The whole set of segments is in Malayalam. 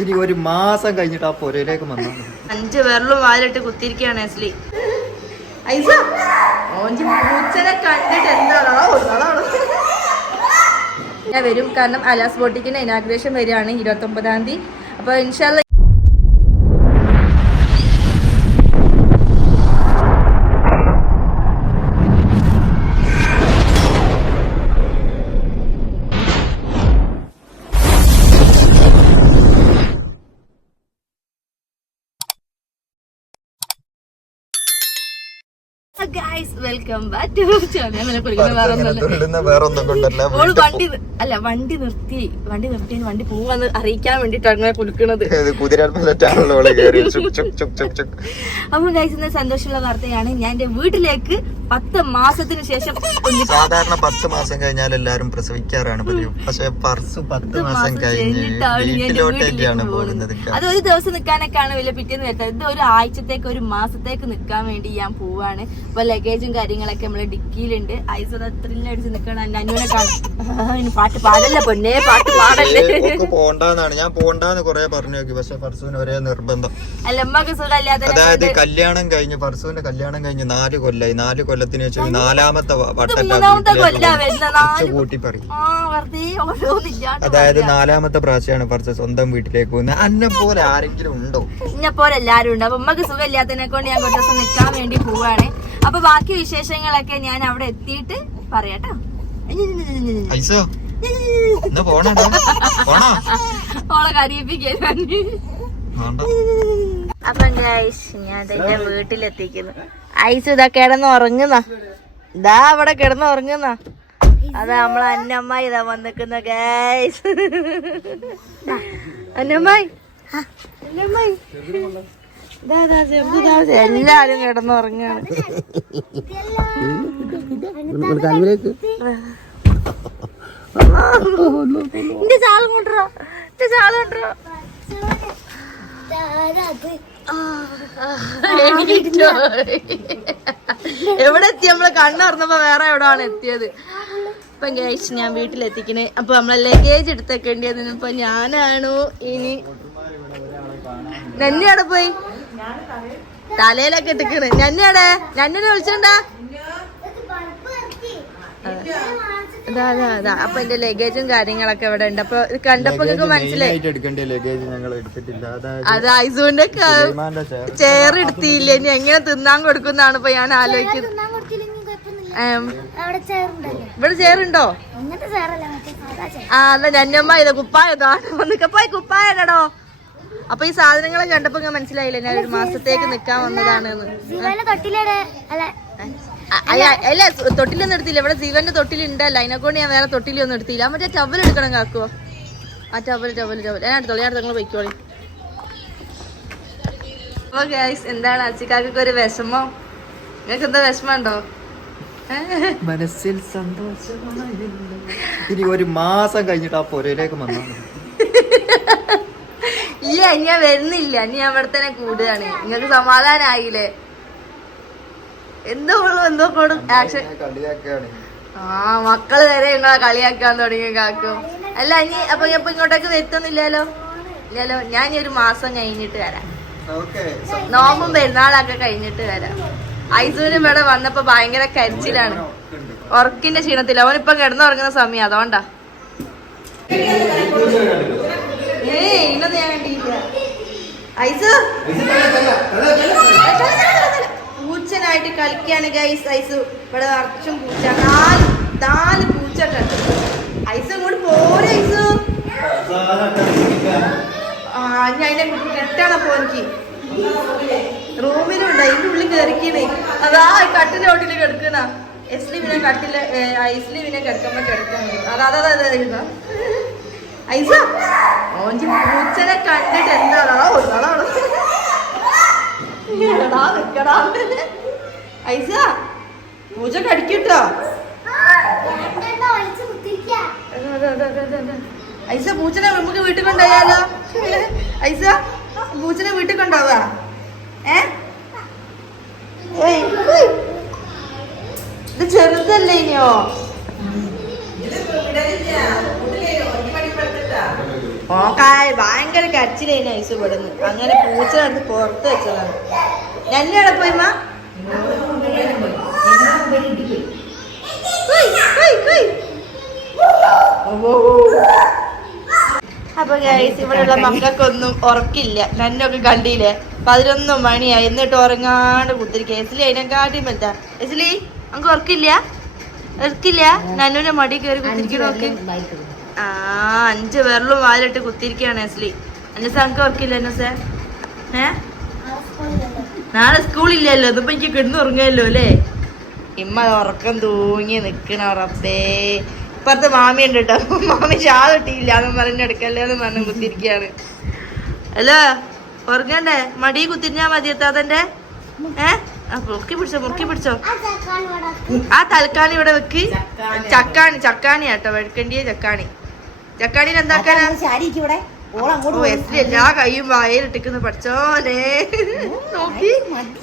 ഇനി ഒരു മാസം കഴിഞ്ഞിട്ട് ആ പുരയിലേക്ക് വന്നാൽ 5 പേരിലും വാലിട്ട് കുത്തിരിക്കുകയാണ് എസ്ലി. ഞാൻ വരും, കാരണം അലാസ് ബോട്ടിക്കിന്റെ ഇനാഗ്രേഷൻ വരികയാണ് 29-ാം തീയതി. അപ്പൊ ഇൻഷാല്ലാ വെൽക്കം ബാക്ക് ടു ചാനൽ. വണ്ടി നിർത്തി വണ്ടി പോവാന്ന് അറിയിക്കാൻ വേണ്ടിട്ടാണ് അങ്ങനെ കുലുക്കണത്. അപ്പൊ ഗൈസ്, ഇന്ന് സന്തോഷമുള്ള വാർത്തയാണ്. ഞാൻ എന്റെ വീട്ടിലേക്ക് 10 മാസത്തിന് ശേഷം. സാധാരണ 10 മാസം കഴിഞ്ഞാൽ എല്ലാരും പ്രസവിക്കാറാണ് പതിവ്. പക്ഷെ പർസ് 10 മാസം കഴിഞ്ഞിട്ടാണ് പോകുന്നത്. അത് ഒരു ദിവസം നിൽക്കാനൊക്കെയാണ് വലിയ പിറ്റേന്ന് വരുന്നത്. ഇത് ഒരു ആഴ്ചത്തേക്ക്, ഒരു മാസത്തേക്ക് നിൽക്കാൻ വേണ്ടി ഞാൻ പോവാണ്. അപ്പൊ ലഗേജും കാര്യങ്ങളൊക്കെ നമ്മളെ ഡിക്കിയിലുണ്ട്. ഐസ് ത്രില്ലടിച്ച് നിൽക്കണം. അന്യൂനെ കാണും. പാട്ട് പാടല്ല പൊന്നെ, പാട്ട് പാടല്ലേ. പോണ്ടാന്നാണ് ഞാൻ പോണ്ടാന്ന് കൊറേ പറഞ്ഞു നോക്കി. പക്ഷെ പർസുവിന് ഒരേ നിർബന്ധം. അല്ല, ഉമ്മക്ക് സുഖമില്ലാതെ. അതായത് കല്യാണം കഴിഞ്ഞ് പർസുവിന്റെ കല്യാണം കഴിഞ്ഞ് 4 കൊല്ലായി. 4 കൊല്ലത്തിന് വെച്ച് 4ാമത്തെ കൂട്ടി പറയും. അതായത് 4ാമത്തെ പ്രാവശ്യമാണ് പർസ് സ്വന്തം വീട്ടിലേക്ക് പോകുന്നത്. അന്നെ പോലെ ആരെങ്കിലും ഉണ്ടോ? എന്നെ പോലെ എല്ലാരും ഉണ്ട്. അപ്പൊ ഉമ്മക്ക് സുഖമില്ലാത്തതിനെ കൊണ്ട് ഞാൻ കുറച്ച് ദിവസം നിൽക്കാൻ വേണ്ടി പോവാണ്. അപ്പൊ ബാക്കി വിശേഷങ്ങളൊക്കെ ഞാൻ അവിടെ എത്തിയിട്ട് പറയാട്ടോ. ഓളെ കരയിപ്പിക്കാൻ. അപ്പൊ ഞാൻ എന്റെ വീട്ടിലെത്തിക്കുന്നു. ഐസ് ഇതാ കിടന്ന് ഉറങ്ങുന്ന, ഇതാ അവിടെ കിടന്ന് ഉറങ്ങുന്ന. അതാ നമ്മളെ അന്നമ്മായി ഇതാ വന്നിക്കുന്ന ഗൈസ്. അന്നമ്മായി എല്ലാരും കിടന്നുറങ്ങാണ്. എന്റെ ചാളം കൊണ്ടുവരാ, എന്റെ ചാളം കൊണ്ടുവരാ. എവിടെ എത്തി? നമ്മള് കണ്ണറിഞ്ഞപ്പോ വേറെ എവിടെയാണ് എത്തിയത്. ഇപ്പൊ ഗൈസ് ഞാൻ വീട്ടിലെത്തിക്കണേ. അപ്പൊ നമ്മളെ ലഗേജ് എടുത്തേക്കേണ്ടിയതിന് ഇപ്പൊ ഞാനാണോ ഇനി നന്നിയുടെ പോയി തലയിലൊക്കെ ഇട്ടിക്കണ്. നന്നിയുടെ നന്നിനെ വിളിച്ചിട്ടുണ്ടാ? അപ്പൊ എന്റെ ലഗേജും കാര്യങ്ങളൊക്കെ ഇവിടെ ഉണ്ട്. അപ്പൊ ഇത് കണ്ടപ്പോ മനസ്സിലായി അത് ഐസുവിന്റെ ചെയർ എടുത്തില്ല. ഇനി എങ്ങനെ തിന്നാൻ കൊടുക്കുന്നാണ് ഇപ്പൊ ഞാൻ ആലോചിക്കുന്നത്. ഇവിടെ ചെയറുണ്ടോ? ആ, എന്നാ നന്നമ്മ ഇത് കുപ്പായ കുപ്പായടോ. അപ്പൊ ഈ സാധനങ്ങളെ കണ്ടപ്പോ മനസ്സിലായില്ലേ ഞാൻ 1 മാസത്തേക്ക് നിക്കാൻ വന്നതാണ്. അല്ല, തൊട്ടിലൊന്നും എടുത്തില്ല. ഇവിടെ ജീവന്റെ തൊട്ടിലുണ്ടല്ലോ, അതിനെക്കൊണ്ട് ഞാൻ വേറെ തൊട്ടിലൊന്നും എടുത്തില്ല. മറ്റേ ടവൽ എടുക്കണം കാക്കുവോ? ആ ടവൽ ഞാൻ എടുത്തോളൂ. ഞാൻ നിങ്ങൾ പൊയ്ക്കോളി. അപ്പൊ ഗൈസ്, എന്താണ് അച്ചിക്കാക്കൊക്കെ ഒരു വിഷമം? നിങ്ങൾക്ക് എന്താ വിഷമം ഉണ്ടോ? മനസ്സിൽ സന്തോഷമായി. ഇനി ഒരു മാസം കഴിഞ്ഞിട്ട് ആ പുരയിലേക്ക് വന്നാൽ ഇല്ല, ഞാൻ വരുന്നില്ല. ഇനി ഞാൻ ഇവിടെ തന്നെ കൂടുകയാണ്. നിങ്ങൾക്ക് സമാധാനായില്ലേ? എന്തോ ആക്ഷൻ. ആ, മക്കള് വരെ നിങ്ങളെ കളിയാക്കാൻ തുടങ്ങി കാക്കും. അല്ല, ഇനി അപ്പൊ ഇങ്ങോട്ടേക്ക് വരുത്തുന്നില്ലല്ലോ? ഇല്ലല്ലോ. ഞാൻ ഇനി 1 മാസം കഴിഞ്ഞിട്ട് വരാം. നോമ്പും പെരുന്നാളൊക്കെ കഴിഞ്ഞിട്ട് വരാം. ഐസുവിനും ഇവിടെ വന്നപ്പോ ഭയങ്കര കരിച്ചിലാണ്, ഉറക്കിന്റെ ക്ഷീണത്തില്ല. അവനിപ്പൊ കിടന്നുറങ്ങുന്ന സമയം, അതുകൊണ്ടാ. ഇന്നത് ഞാൻ കണ്ടില്ല. ഐസ് പൂച്ചനായിട്ട് കളിക്കാണ് ഗൈസ്. ഐസ് ഇവിടെ നിറച്ചും പൂച്ച, 4 പൂച്ചൊക്കെ ഉണ്ട്. ഐസ് ഇങ്ങോട്ട് പോരെ ഐസ്. ഞാൻ അതിനെ കെട്ടാണപ്പോ എനിക്ക് റൂമിലുണ്ട്. അതിന്റെ ഉള്ളിൽ കയറിക്കണേ. അതാ കട്ടിന്റെ ഓട്ടില് കിടക്കണ. എസ്ലിവിനെ കട്ടില് ഐസ്ലിവിനെ കിടക്കുമ്പോ കിടക്കുന്നു. അതാ ഐസ ഓഞ്ചി പൂച്ചനെ കണ്ടിട്ട് എന്താണോ ഒരാളാണ്. ഐസ പൂച്ച കടിക്കട്ടോ. ഐസ പൂച്ചനെ നമുക്ക് വീട്ടിൽ കൊണ്ടുപോയാലോ? ഐസ പൂച്ചനെ വീട്ടിൽ കൊണ്ടുപോവാ? ഇത് ചെറുതല്ലേ ഇനിയോ? ഓക്കായ് ഭയങ്കര കരച്ചിലേന് ഐസ് പെടുന്നു. അങ്ങനെ പൂച്ച കണ്ട് പുറത്ത് വെച്ചതാണ്. എന്നെയാണ് പോയിമ്മ. അപ്പൊ ഗൈസ് ഇവിടെയുള്ള മക്കൾക്കൊന്നും ഉറക്കില്ല. നന്നൊക്കെ കണ്ടില്ലേ 11 മണിയായി എന്നിട്ട് ഉറങ്ങാണ്ട് കുത്തിരിക്കുക. എസ്ലി അതിനെക്കാട്ടി പറ്റാ. എസ്ലി നമുക്ക് ഉറക്കില്ല. നന്നുവിന്റെ മടി കയറി കുത്തിരിക്കണ നോക്കി. 5 വിരലും വാലിട്ട് കുത്തിരിക്കുകയാണ് എസ്ലി. എന്നെ സംഘം ഉറക്കില്ല എന്നെ. നാളെ സ്കൂളില്ലല്ലോ. ഇതിപ്പോ എനിക്ക് കിടന്നുറങ്ങല്ലോ അല്ലേ. ഇമ്മ ഉറക്കം തൂങ്ങി നിക്കണ ഉറപ്പേ. ഇപ്പുറത്ത് മാമി ഉണ്ട് കേട്ടോ. മാമി ഷാൾ കിട്ടിയില്ല എന്ന് പറഞ്ഞെടുക്കല്ലേ എന്ന് പറഞ്ഞ് കുത്തിരിക്കുകയാണ്. അല്ലോ ഉറങ്ങണ്ടേ? മടി കുത്തിരിഞ്ഞാ മതി എത്താതന്റെ. മുറുക്കി പിടിച്ചോ. ആ തൽക്കാണി ഇവിടെ വെക്ക്. ചക്കാണി കേട്ടോ. വെടുക്കണ്ടിയ ചക്കാണി എന്താക്കാനാ? എല്ലാ കൈയും വായലിട്ടിക്കുന്ന പഠിച്ചോനെ. നോക്കി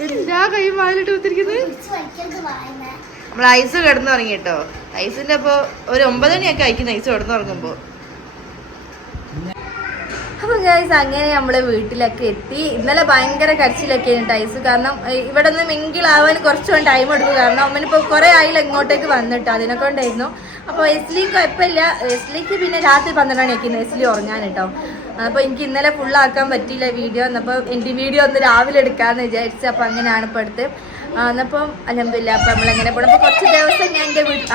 എല്ലാ കൈയും വായലിട്ട് കുത്തിരിക്കുന്നത്. നമ്മൾ ഐസ് കിടന്നു തുടങ്ങി കേട്ടോ. ഐസിന്റെ അപ്പൊ ഒരു 9 മണിയൊക്കെ അയക്കുന്ന ഐസ് കിടന്നു തുടങ്ങുമ്പോ. അപ്പൊ ഗൈസ് അങ്ങനെ നമ്മളെ വീട്ടിലൊക്കെ എത്തി. ഇന്നലെ ഭയങ്കര കരച്ചിലൊക്കെ ഉണ്ട് ഐസ്. കാരണം ഇവിടെ നിന്ന് മിങ്കിളാവാൻ കുറച്ചും ടൈം എടുക്കും. കാരണം അമ്മനിപ്പോ കുറെ ആയില്ല ഇങ്ങോട്ടേക്ക് വന്നിട്ട് അതിനൊക്കെ ഉണ്ടായിരുന്നു. അപ്പോൾ എസ്ലി കുഴപ്പമില്ല. എസ്ലിക്ക് പിന്നെ രാത്രി 12 മണിയൊക്കെ എസ്ലി ഉറങ്ങാൻ കേട്ടോ. അപ്പോൾ എനിക്ക് ഇന്നലെ ഫുള്ളാക്കാൻ പറ്റിയില്ല വീഡിയോ. എന്നപ്പോൾ എൻ്റെ വീഡിയോ ഒന്ന് രാവിലെ എടുക്കാമെന്ന് വിചാരിച്ചു. അപ്പോൾ അങ്ങനെയാണ് ഇപ്പോൾ എടുത്ത് എന്നപ്പം അലഹമില്ല. അപ്പം നമ്മളെങ്ങനെ പോകണം. അപ്പോൾ കുറച്ച് ദിവസം ഞാൻ എൻ്റെ വീട്ടിൽ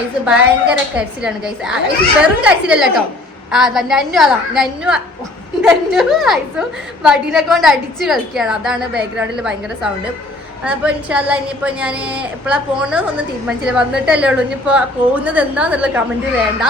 ഐസ് ഭയങ്കര കരച്ചിലാണ് ഗൈസ്. ഐസ് വെറും കരച്ചിലല്ല കേട്ടോ. നന്നു ഐസും വടീനെ കൊണ്ട് അടിച്ച് കളിക്കുകയാണ്. അതാണ് ബാക്ക്ഗ്രൗണ്ടിൽ ഭയങ്കര സൗണ്ട്. അപ്പോൾ ഇൻഷാല്ല ഇനിയിപ്പോൾ ഞാൻ എപ്പോഴാണ് പോകുന്നത് ഒന്നും തീരുമാനിച്ചില്ല. വന്നിട്ടല്ലേ ഉള്ളൂ. ഇനിയിപ്പോൾ പോകുന്നത് എന്താന്നുള്ള കമൻറ്റ് വേണ്ട.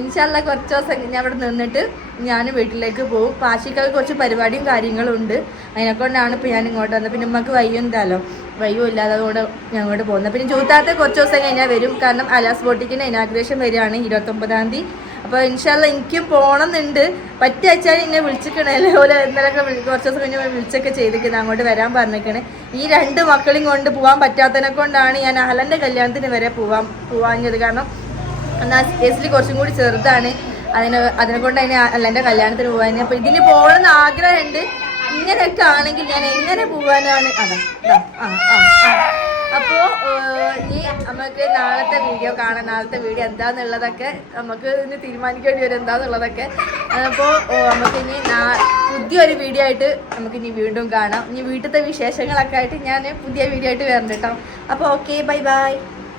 ഇൻഷാല്ല കുറച്ച് ദിവസം ഞാൻ അവിടെ നിന്നിട്ട് ഞാൻ വീട്ടിലേക്ക് പോകും. പാശിക്കൊക്കെ കുറച്ച് പരിപാടിയും കാര്യങ്ങളും ഉണ്ട്. അതിനെക്കൊണ്ടാണ് ഇപ്പോൾ ഞാൻ ഇങ്ങോട്ട് വന്നത്. പിന്നെ നമുക്ക് വയ്യുണ്ടല്ലോ. വയ്യും ഇല്ലാതെ അതുകൊണ്ട് ഞാൻ അങ്ങോട്ട് പോകുന്നത്. പിന്നെ ജൂത്താത്ത കുറച്ച് ദിവസം കഴിഞ്ഞാൽ വരും. കാരണം അലാസ് ബോട്ടിക്കിൻ്റെ ഇനാഗ്രേഷൻ വരികയാണ് 29-ാം തീയതി. അപ്പോൾ ഇൻഷാല്ല എനിക്കും പോകണമെന്നുണ്ട്. പറ്റി വെച്ചാൽ ഇങ്ങനെ വിളിച്ചിരിക്കണേ. അതുപോലെ ഇന്നലൊക്കെ കുറച്ച് ദിവസം കഴിഞ്ഞ് വിളിച്ചൊക്കെ ചെയ്തിരിക്കുന്നത്. അങ്ങോട്ട് വരാൻ പറഞ്ഞിരിക്കണേ. ഈ 2 മക്കളെയും കൊണ്ട് പോകാൻ പറ്റാത്തതിനെ കൊണ്ടാണ് ഞാൻ അഹലൻ്റെ കല്യാണത്തിന് വരെ പോവാഞ്ഞത്. കാരണം എന്നാൽ എസ്ലി കുറച്ചും കൂടി ചെറുതാണ്. അതിനെ കൊണ്ട് അതിന് അഹലൻ്റെ കല്യാണത്തിന് പോകാൻ. അപ്പോൾ ഇതിന് പോകണമെന്ന് ആഗ്രഹമുണ്ട്. ഇങ്ങനെയൊക്കെ ആണെങ്കിൽ ഞാൻ എങ്ങനെ പോകാനാണ്. അപ്പോൾ ഇനി നമുക്ക് നാളത്തെ വീഡിയോ കാണാം. നാളത്തെ വീഡിയോ എന്താന്നുള്ളതൊക്കെ നമുക്ക് ഇനി തീരുമാനിക്കേണ്ടി വരും എന്താന്നുള്ളതൊക്കെ. അപ്പോൾ നമുക്കിനി പുതിയൊരു വീഡിയോ ആയിട്ട് നമുക്കിനി വീണ്ടും കാണാം. ഇനി വീട്ടിലത്തെ വിശേഷങ്ങളൊക്കെ ആയിട്ട് ഞാൻ പുതിയ വീഡിയോ ആയിട്ട് വരണ്ട കേട്ടോ. അപ്പോൾ ഓക്കെ, ബൈ.